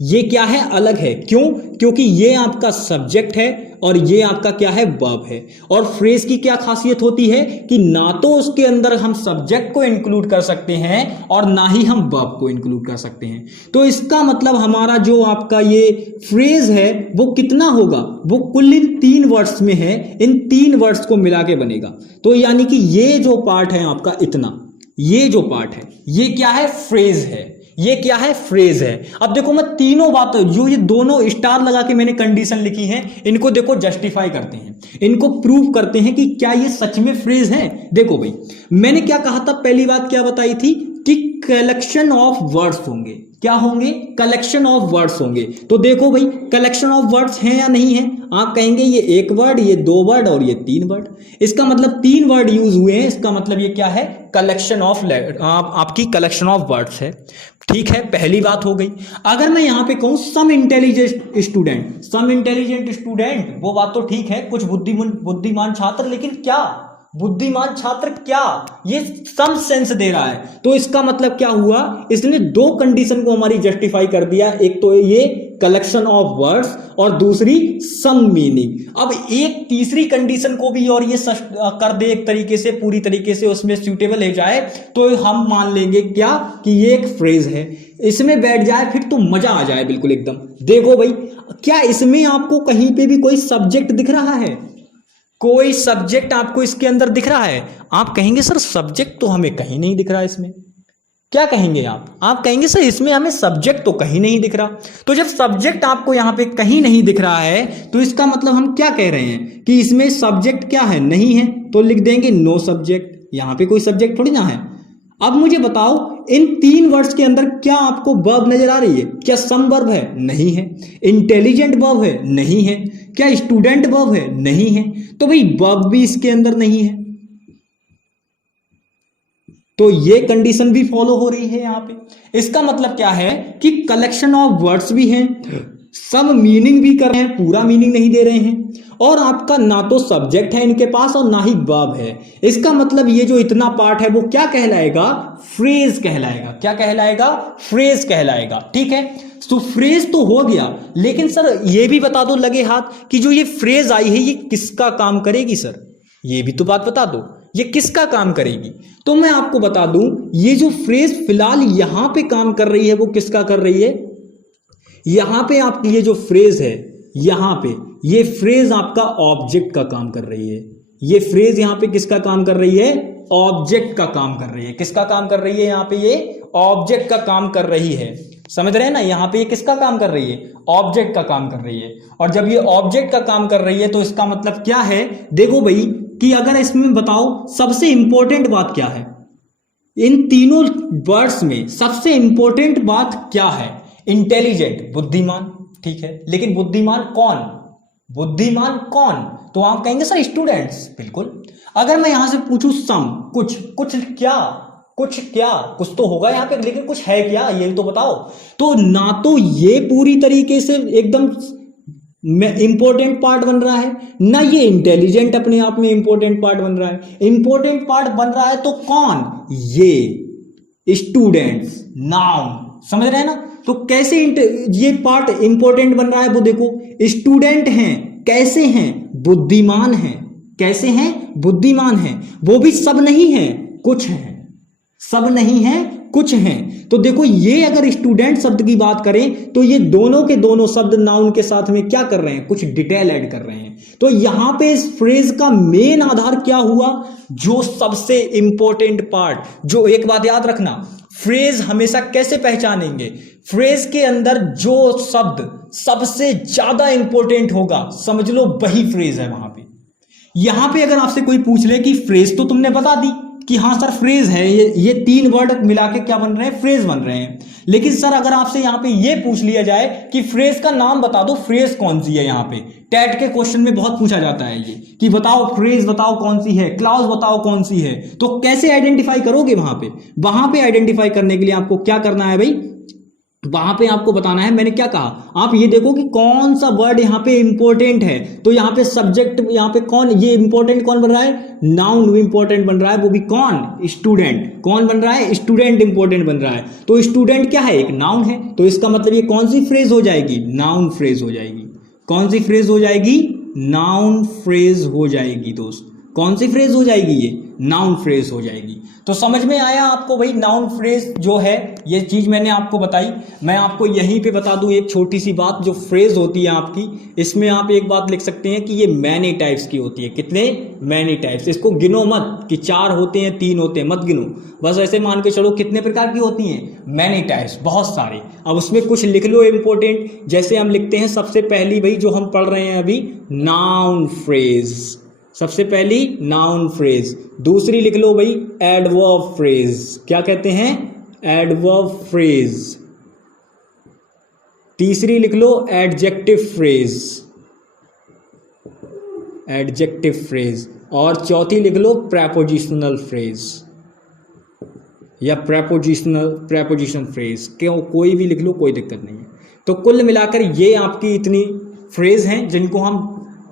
ये क्या है, अलग है। क्यों, क्योंकि ये आपका सब्जेक्ट है और ये आपका क्या है, वर्ब है। और फ्रेज की क्या खासियत होती है कि ना तो उसके अंदर हम सब्जेक्ट को इंक्लूड कर सकते हैं और ना ही हम वर्ब को इंक्लूड कर सकते हैं। तो इसका मतलब हमारा जो आपका ये फ्रेज है वो कितना होगा, वो कुल इन 3 वर्ड्स में है, इन 3 वर्ड्स को मिला के बनेगा। तो यानी कि ये जो पार्ट है आपका, इतना ये जो पार्ट है ये क्या है, फ्रेज है। ये क्या है, फ्रेज है। अब देखो मैं तीनों बातों, जो ये दोनों स्टार लगा के मैंने कंडीशन लिखी है, इनको देखो जस्टिफाई करते हैं, इनको प्रूव करते हैं कि क्या ये सच में फ्रेज है। देखो भाई मैंने क्या कहा था, पहली बात क्या बताई थी कि कलेक्शन ऑफ वर्ड्स होंगे। क्या होंगे, कलेक्शन ऑफ वर्ड्स होंगे। तो देखो भाई कलेक्शन ऑफ वर्ड्स हैं या नहीं है। आप कहेंगे ये 1 वर्ड, ये 2 वर्ड और ये 3 वर्ड, इसका मतलब 3 वर्ड यूज हुए हैं। इसका मतलब ये क्या है, कलेक्शन ऑफ आपकी कलेक्शन ऑफ वर्ड्स है। ठीक है, पहली बात हो गई। अगर मैं यहां पे कहूं सम इंटेलिजेंट स्टूडेंट, सम इंटेलिजेंट स्टूडेंट, वो बात तो ठीक है, कुछ बुद्धिमान छात्र, लेकिन क्या बुद्धिमान छात्र, क्या ये सम सेंस दे रहा है। तो इसका मतलब क्या हुआ, इसने 2 कंडीशन को हमारी जस्टिफाई कर दिया। एक तो ये कलेक्शन ऑफ वर्ड्स और दूसरी सम मीनिंग। अब एक तीसरी कंडीशन को भी और ये कर दे एक तरीके से, पूरी तरीके से उसमें सूटेबल हो जाए, तो हम मान लेंगे क्या कि ये एक फ्रेज है। इसमें बैठ जाए फिर तो मजा आ जाए बिल्कुल एकदम। देखो भाई क्या इसमें आपको कहीं पे भी कोई सब्जेक्ट दिख रहा है, कोई सब्जेक्ट आपको इसके अंदर दिख रहा है। आप कहेंगे सर सब्जेक्ट तो हमें कहीं नहीं दिख रहा इसमें। क्या कहेंगे आप कहेंगे सर इसमें हमें सब्जेक्ट तो कहीं नहीं दिख रहा। तो जब सब्जेक्ट आपको यहां पे कहीं नहीं दिख रहा है तो इसका मतलब हम क्या कह रहे हैं कि इसमें सब्जेक्ट क्या है, नहीं है। तो लिख देंगे नो सब्जेक्ट। यहां पे कोई सब्जेक्ट थोड़ी ना है। अब मुझे बताओ इन 3 वर्ड्स के अंदर क्या आपको वर्ब नजर आ रही है, क्या सम वर्ब है, नहीं है। इंटेलिजेंट वर्ब है, नहीं है। क्या स्टूडेंट वर्ब है, नहीं है। तो भाई वर्ब भी इसके अंदर नहीं है, तो ये कंडीशन भी फॉलो हो रही है यहां पे। इसका मतलब क्या है कि कलेक्शन ऑफ वर्ड्स भी हैं, सब मीनिंग भी कर रहे हैं, पूरा मीनिंग नहीं दे रहे हैं, और आपका ना तो सब्जेक्ट है इनके पास और ना ही वर्ब है। इसका मतलब ये जो इतना पार्ट है वो क्या कहलाएगा, फ्रेज कहलाएगा। क्या कहलाएगा, फ्रेज कहलाएगा। ठीक है, तो फ्रेज तो हो गया, लेकिन सर ये भी बता दो लगे हाथ कि जो ये फ्रेज आई है ये किसका काम करेगी। सर ये भी तो बात बता दो, ये किसका काम करेगी। तो मैं आपको बता दूं ये जो फ्रेज फिलहाल यहां पे काम कर रही है वो किसका कर रही है? यहां पे आपकी ये जो फ्रेज है, यहां पे ये फ्रेज आपका ऑब्जेक्ट का काम कर रही है। ये फ्रेज यहां पे किसका काम कर रही है? ऑब्जेक्ट का काम कर रही है। किसका काम कर रही है? यहां पे ये ऑब्जेक्ट का काम कर रही है। समझ रहे हैं ना? यहां पे ये किसका काम कर रही है? ऑब्जेक्ट का काम कर रही है। और जब ये ऑब्जेक्ट का काम कर रही है तो इसका मतलब क्या है? देखो भाई कि अगर इसमें बताओ सबसे इंपॉर्टेंट बात क्या है, इन तीनों वर्ड्स में सबसे इंपॉर्टेंट बात क्या है? इंटेलिजेंट, बुद्धिमान, ठीक है, लेकिन बुद्धिमान कौन? बुद्धिमान कौन? तो आप कहेंगे सर स्टूडेंट्स, बिल्कुल। अगर मैं यहां से पूछूं सम, कुछ क्या, कुछ क्या, कुछ तो होगा यहां पे, लेकिन कुछ है क्या ये तो बताओ। तो ना तो ये पूरी तरीके से एकदम इंपॉर्टेंट पार्ट बन रहा है, ना ये इंटेलिजेंट अपने आप में इंपॉर्टेंट पार्ट बन रहा है। इंपॉर्टेंट पार्ट बन रहा है तो कौन? ये स्टूडेंट्स, नाउन। समझ रहे हैं ना? तो कैसे ये पार्ट इंपॉर्टेंट बन रहा है? वो देखो, स्टूडेंट हैं, कैसे हैं? बुद्धिमान हैं। कैसे हैं? बुद्धिमान हैं। वो भी सब नहीं है, कुछ हैं। सब नहीं है, कुछ हैं। तो देखो ये अगर स्टूडेंट शब्द की बात करें तो ये दोनों के दोनों शब्द नाउन के साथ में क्या कर रहे हैं? कुछ डिटेल ऐड कर रहे हैं। तो यहां पे इस फ्रेज का मेन आधार क्या हुआ? जो सबसे इंपॉर्टेंट पार्ट, जो एक बात याद रखना, फ्रेज हमेशा कैसे पहचानेंगे? फ्रेज के अंदर जो शब्द सबसे ज्यादा इंपॉर्टेंट होगा, समझ लो वही फ्रेज है वहां पे। यहां पे अगर आपसे कोई पूछ ले कि फ्रेज तो तुमने बता दी कि हाँ सर फ्रेज है, ये तीन वर्ड मिला के क्या बन रहे हैं? फ्रेज बन रहे हैं। लेकिन सर अगर आपसे यहां पे ये पूछ लिया जाए कि फ्रेज का नाम बता दो, फ्रेज कौन सी है? यहां पे टैट के क्वेश्चन में बहुत पूछा जाता है ये कि बताओ फ्रेज बताओ कौन सी है, क्लॉज बताओ कौन सी है। तो कैसे आइडेंटिफाई करोगे वहां पे? वहां पे आइडेंटिफाई करने के लिए आपको क्या करना है भाई? वहां पे आपको बताना है, मैंने क्या कहा, आप ये देखो कि कौन सा वर्ड यहां पे इंपॉर्टेंट है। तो यहां पे सब्जेक्ट, यहां पे कौन, ये इंपॉर्टेंट कौन बन रहा है? नाउन भी इंपॉर्टेंट बन रहा है, वो भी कौन? स्टूडेंट। कौन बन रहा है? स्टूडेंट इंपॉर्टेंट बन रहा है। तो स्टूडेंट क्या है? एक नाउन है। तो इसका मतलब ये कौन सी फ्रेज हो जाएगी? नाउन फ्रेज हो जाएगी। कौन सी फ्रेज हो जाएगी? नाउन फ्रेज हो जाएगी दोस्त। कौन सी फ्रेज हो जाएगी? ये नाउन फ्रेज हो जाएगी। तो समझ में आया आपको भाई? नाउन फ्रेज जो है ये चीज मैंने आपको बताई। मैं आपको यहीं पे बता दूं एक छोटी सी बात, जो फ्रेज होती है आपकी, इसमें आप एक बात लिख सकते हैं कि ये मैनी टाइप्स की होती है। कितने? Many types. इसको गिनो मत कि 4 होते हैं 3 होते हैं, मत गिनो, बस ऐसे मान के चलो कितने प्रकार की होती हैं? मैनी टाइप्स, बहुत सारे। अब उसमें कुछ लिख लो इंपॉर्टेंट, जैसे हम लिखते हैं सबसे पहली भाई जो हम पढ़ रहे हैं अभी, नाउन फ्रेज। सबसे पहली नाउन फ्रेज। दूसरी लिख लो भाई एडवर्ब फ्रेज। क्या कहते हैं? Adverb phrase. तीसरी लिख लो एडजेक्टिव फ्रेज। Adjective phrase. और चौथी लिख लो प्रेपोजिशनल फ्रेज या प्रेपोजिशन फ्रेज। क्यों? कोई भी लिख लो, कोई दिक्कत नहीं है। तो कुल मिलाकर ये आपकी इतनी फ्रेज हैं जिनको हम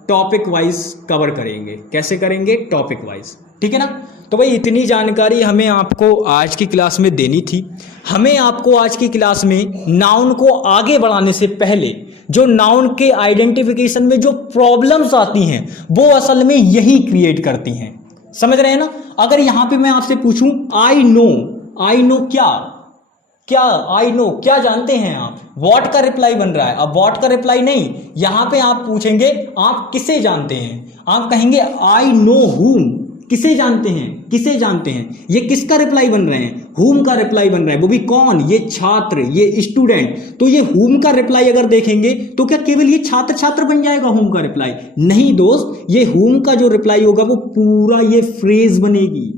टॉपिक वाइज कवर करेंगे। कैसे करेंगे? टॉपिक वाइज, ठीक है ना? तो भाई इतनी जानकारी हमें आपको आज की क्लास में देनी थी। हमें आपको आज की क्लास में नाउन को आगे बढ़ाने से पहले जो नाउन के आइडेंटिफिकेशन में जो प्रॉब्लम्स आती हैं वो असल में यही क्रिएट करती हैं। समझ रहे हैं ना? अगर यहां पे मैं आपसे पूछूं आई नो क्या आई नो क्या जानते हैं आप? वॉट का रिप्लाई बन रहा है। अब वॉट का रिप्लाई नहीं, यहां पे आप पूछेंगे आप किसे जानते हैं? आप कहेंगे आई नो हुम। किसे जानते हैं? किसे जानते हैं? ये किसका रिप्लाई बन रहे हैं? हुम का रिप्लाई बन रहा है। वो भी कौन? ये छात्र, ये स्टूडेंट। तो ये हुम का रिप्लाई अगर देखेंगे तो क्या केवल ये छात्र बन जाएगा हुम का रिप्लाई? नहीं दोस्त, ये हुम का जो रिप्लाई होगा वो पूरा ये फ्रेज बनेगी।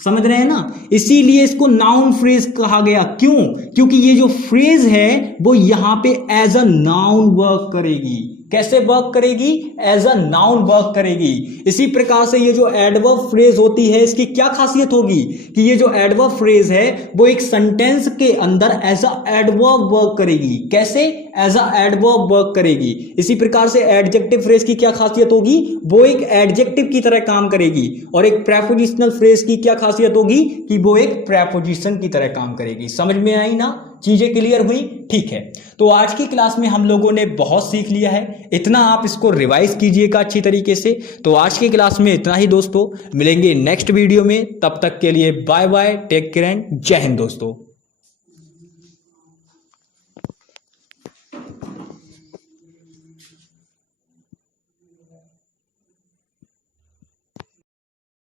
समझ रहे हैं ना? इसीलिए इसको नाउन फ्रेज कहा गया। क्यों? क्योंकि ये जो फ्रेज है वो यहां पे एज अ नाउन वर्क करेगी। कैसे वर्क करेगी? एज अ नाउन वर्क करेगी। इसी प्रकार से ये जो एडवर्ब फ्रेज होती है इसकी क्या खासियत होगी कि ये जो एडवर्ब फ्रेज है वो एक सेंटेंस के अंदर एज अ एडवर्ब वर्क करेगी। कैसे? एज अ एडवर्ब वर्क करेगी। इसी प्रकार से एडजेक्टिव फ्रेज की क्या खासियत होगी? वो एक एडजेक्टिव की तरह काम करेगी। और एक प्रेपोजिशनल फ्रेज की क्या खासियत होगी कि वो एक प्रेपोजिशन की तरह काम करेगी। समझ में आई ना? चीजें क्लियर हुई? ठीक है, तो आज की क्लास में हम लोगों ने बहुत सीख लिया है, इतना आप इसको रिवाइज कीजिएगा अच्छी तरीके से। तो आज की क्लास में इतना ही दोस्तों, मिलेंगे नेक्स्ट वीडियो में, तब तक के लिए bye bye, take care and Jai Hind दोस्तों।